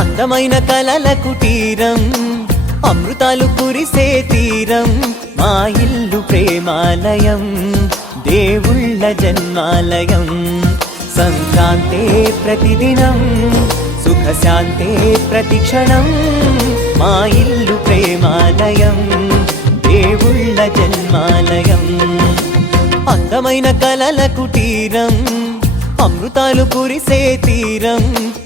అందమైన కలల కుటీరం, అమృతాలు కురిసే తీరం, మా ఇల్లు ప్రేమాలయం, దేవుళ్ళ జన్మాలయం. సంక్రాంతే ప్రతిదినం, సుఖశాంతే ప్రతిక్షణం, మా ఇల్లు ప్రేమాలయం, దేవుళ్ళ జన్మాలయం. అందమైన కలల కుటీరం, అమృతాలు కురిసే తీరం,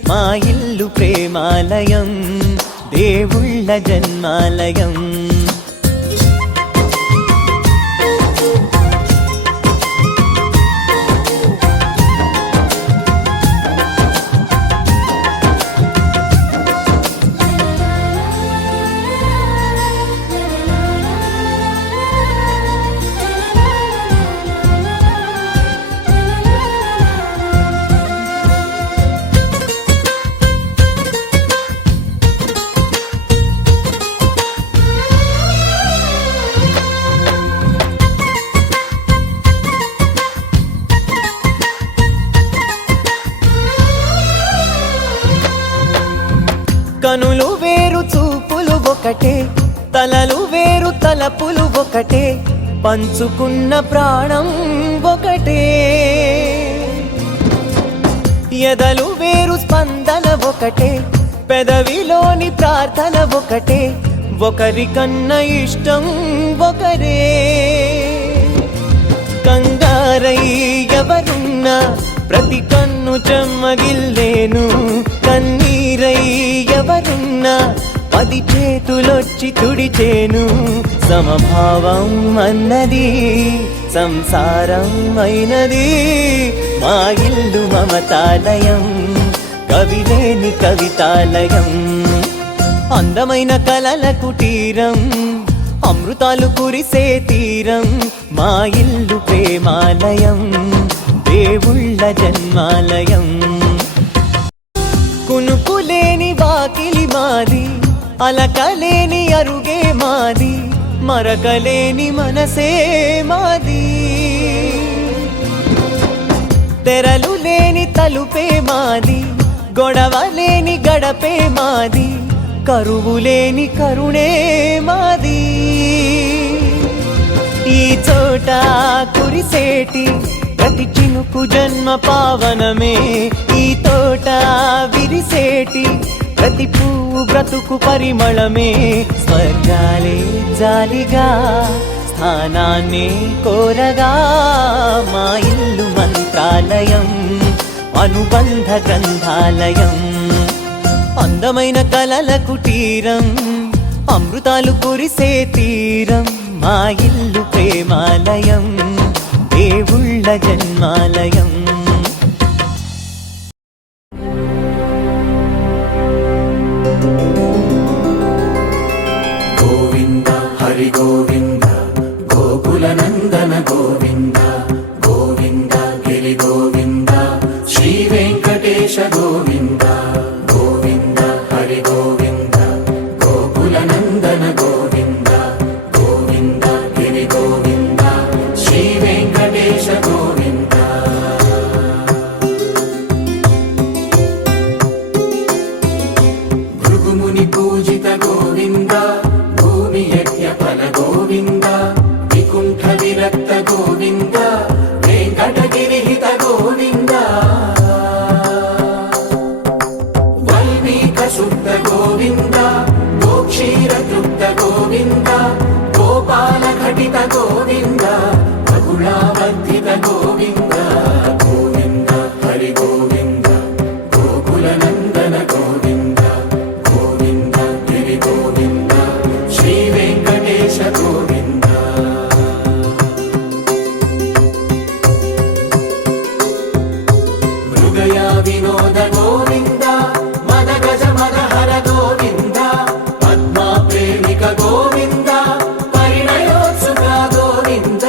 మా ఇల్లు ప్రేమాలయం, దేవుళ్ళ జన్మాలయం. కనులు వేరు చూపులు ఒకటే, తలలు వేరు తలపులు ఒకటే, పంచుకున్న ప్రాణం ఒకటే. ఎదలు వేరు స్పందన ఒకటే, పెదవిలోని ప్రార్థన ఒకటే, ఒకరికన్నా ఇష్టం ఒకరే. కంగారై ఎవరున్నా ప్రతి కన్ను చెమ్మగిల్లేను, కన్నీరై ఎవరున్నా 10 చేతులొచ్చి తుడిచేను. సమభావం అన్నది సంసారం అయినది, మా ఇల్లు మమతాలయం, కవిలేని కవితాలయం. అందమైన కలల కుటీరం, అమృతాలు కురిసే తీరం, మా ఇల్లు ప్రేమాలయం, దేవుళ్ళ జన్మాలయం. కునుకులేని వాకిలి మాది, అలకలేని అరుగే మాది, మరకలేని మనసే మాది. తెరలు లేని తలుపే మాది, గొడవలేని గడపే మాది, కరువులేని కరుణే మాది. ఈ చోట కురిసేటి ప్రతి చినుకు జన్మ పావనమే, ఈ తోట విరిసేటి ప్రతి పువ్వు బ్రతుకు పరిమళమే. స్వర్గాలే జాలిగా స్థానాన్ని కోరగా, మా ఇల్లు మంత్రాలయం, అనుబంధ గ్రంథాలయం. అందమైన కలల కుటీరం, అమృతాలు కురిసే తీరం, మా ఇల్లు ప్రేమాలయం, దేవుళ్ళ జన్మాలయం. గోవింద హరి గోవింద, గోకుల నందన గోవింద, గోవింద గిరి గోవింద, శ్రీ వెంకటేశ గోవింద. గోవింద హరి గోవింద, గోకుల నందన గోవింద, గోవింద గిరి గోవింద, శ్రీ వెంకటేశ గోవింద. భృగుముని పూజిత గోవింద, భూమి యజ్ఞ ఫల గోవింద, వికుంఠ విరక్త గోవింద, వెంకటగిరిహిత గోవింద. వల్మీక శుద్ధ గోవింద, గోక్షీర తృప్త గోవింద, గోపాల ఘటిత గోవింద, బహుళావర్ధిత గోవింద. గోవింద హరి గోవింద, గోకుల నందన గోవింద, గోవింద గిరి గోవింద, శ్రీ వెంకటేశ గోవింద. మృగయా వినోద గోవింద, మద గజ మద హర గోవింద, పద్మా ప్రేమిక గోవింద, పరిణయోత్సుక గోవింద.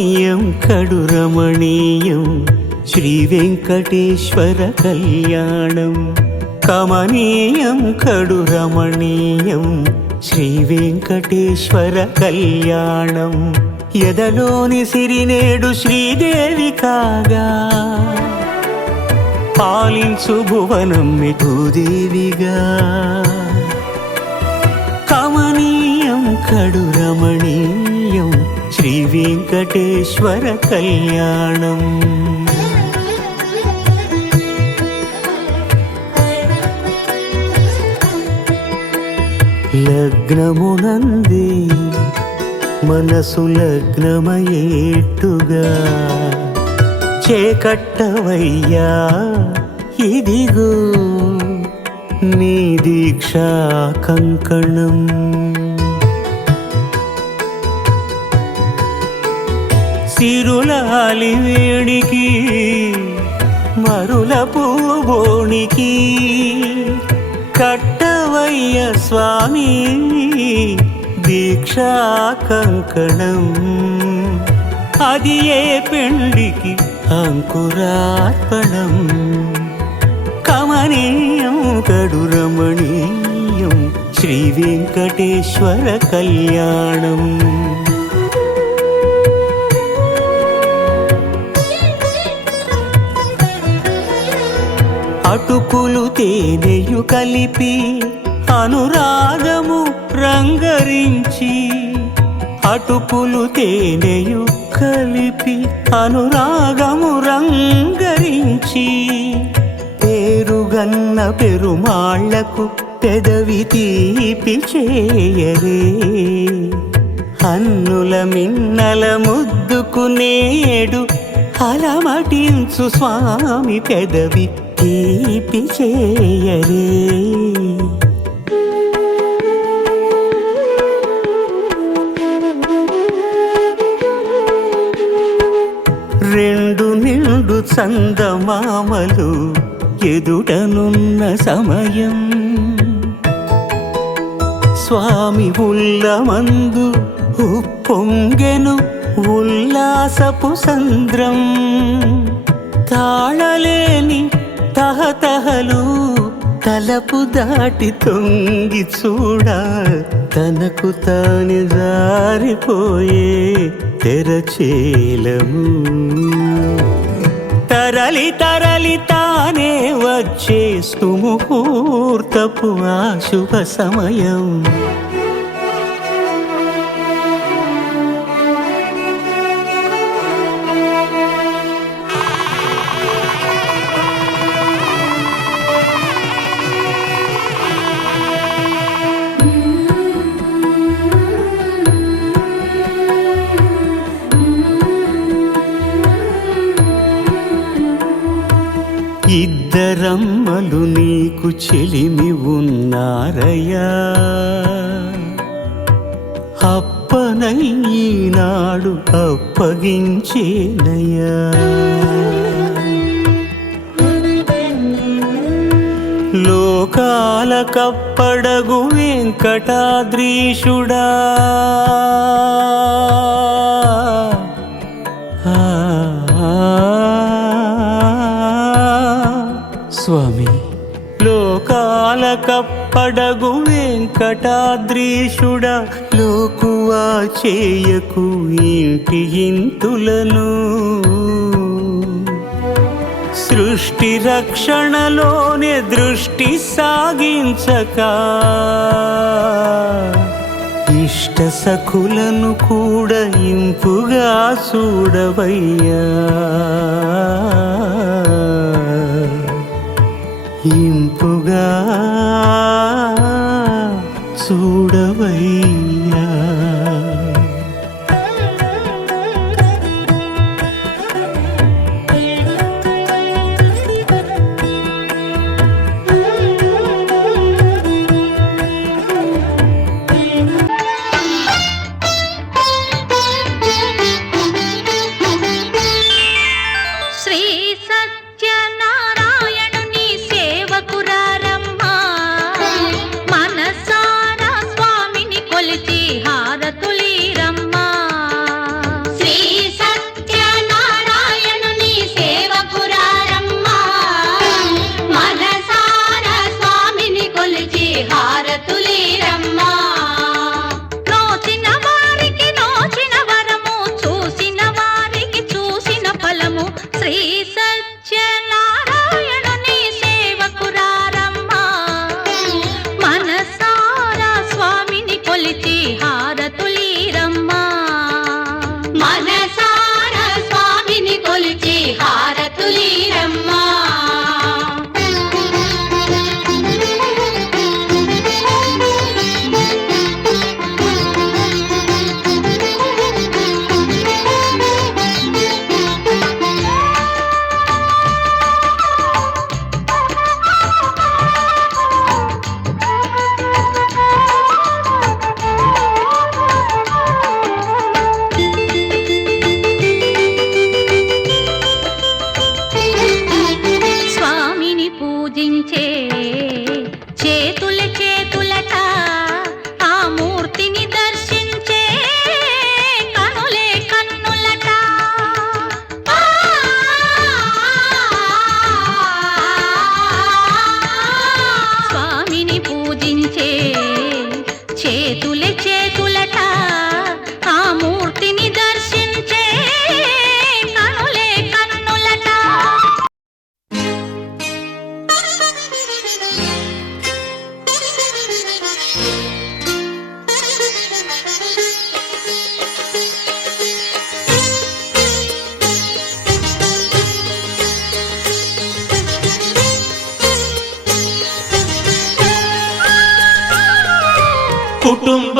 కమనీయం కడు రమణీయం శ్రీ వెంకటేశ్వర కళ్యాణం. కమనీయం కడు రమణీయం శ్రీ వెంకటేశ్వర కళ్యాణం. ఎదలోని సిరినేడు శ్రీదేవి కాగా పాలించు భువనం భూదేవిగా. కమనీయం కడు రమణీయం శ్రీ వెంకటేశ్వర కళ్యాణం. లగ్నమునందే మనసు లగ్నమయేట్టుగా చేకట్టవయ్యా ఇదిగో నీ దీక్షా కంకణం. సిరులాలి వేడికి మరుల పూబోనికి కట్టవయ్య స్వామి దీక్షా కంకణం. అది ఏ పెండికి అంకురార్పణం. కమనీయం కడు రమణీయం శ్రీ వెంకటేశ్వర కళ్యాణం. అటుకులు తేనెయు కలిపి అనురాగము రంగరించి. అటుకులు తేనెయు కలిపి అనురాగము రంగరించి. పేరుగన్న పెరుమాళ్లకు పెదవి తీపి చేయరే. అన్నుల మిన్నల ముద్దుకు నేడు అలమటించు స్వామి పెదవి తీపి చేయరే. రెండు నిండు చందమామలు ఎదుటనున్న సమయం. స్వామి ఉల్లమందు ఉప్పొంగెను ఉల్లాసపు సంద్రం. తాళలేని తహతహలు తలపు దాటి తొంగి చూడ తనకు తాను జారిపోయే తెరచేలము. తరలి తరలి తానే వచ్చే సుముహూర్తపు ఆ శుభ సమయం. ఇద్దరమ్మలు నీకు చెలిమి ఉన్నారయ్యా. అప్పనయ్యనాడు అప్పగించేనయ్యా. లోకాల కప్పడగు వెంకటాద్రీషుడా. స్వామి లోకాల కప్పడగు వెంకటాద్రీషుడా. లోకువా చేయకు ఇంటి ఇంతులను. సృష్టి రక్షణలోనే దృష్టి సాగించక ఇష్ట సఖులను కూడా ఇంపుగా చూడవయ్యా. ఇంపుగా చూడవయ్యా. సత్యనారాయణుని సేవకురారమ్మ మనసారా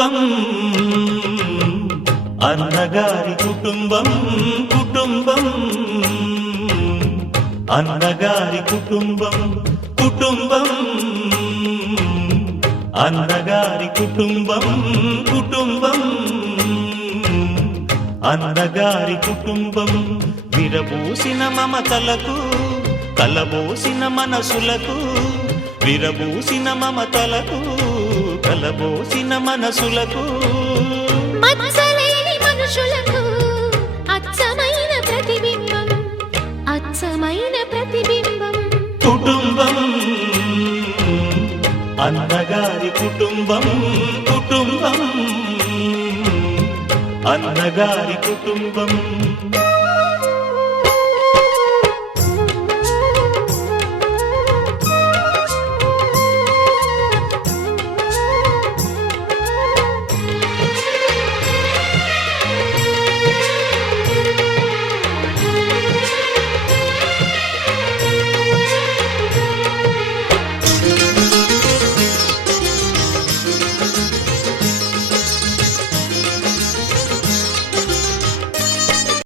కుటుంబం అన్నగారి కుటుంబం కుటుంబం అన్నగారి కుటుంబం కుటుంబం అన్నగారి కుటుంబం కుటుంబం అన్నగారి కుటుంబం విరబూసిన మమతలకు కలబోసిన మనసులకు విరబూసిన మమతలకు కలబోసిన మనసులకు మచ్చలేని మనుషులకు అచ్చమైన ప్రతిబింబం అచ్చమైన ప్రతిబింబం కుటుంబం అన్నగారి కుటుంబం కుటుంబం అన్నగారి కుటుంబం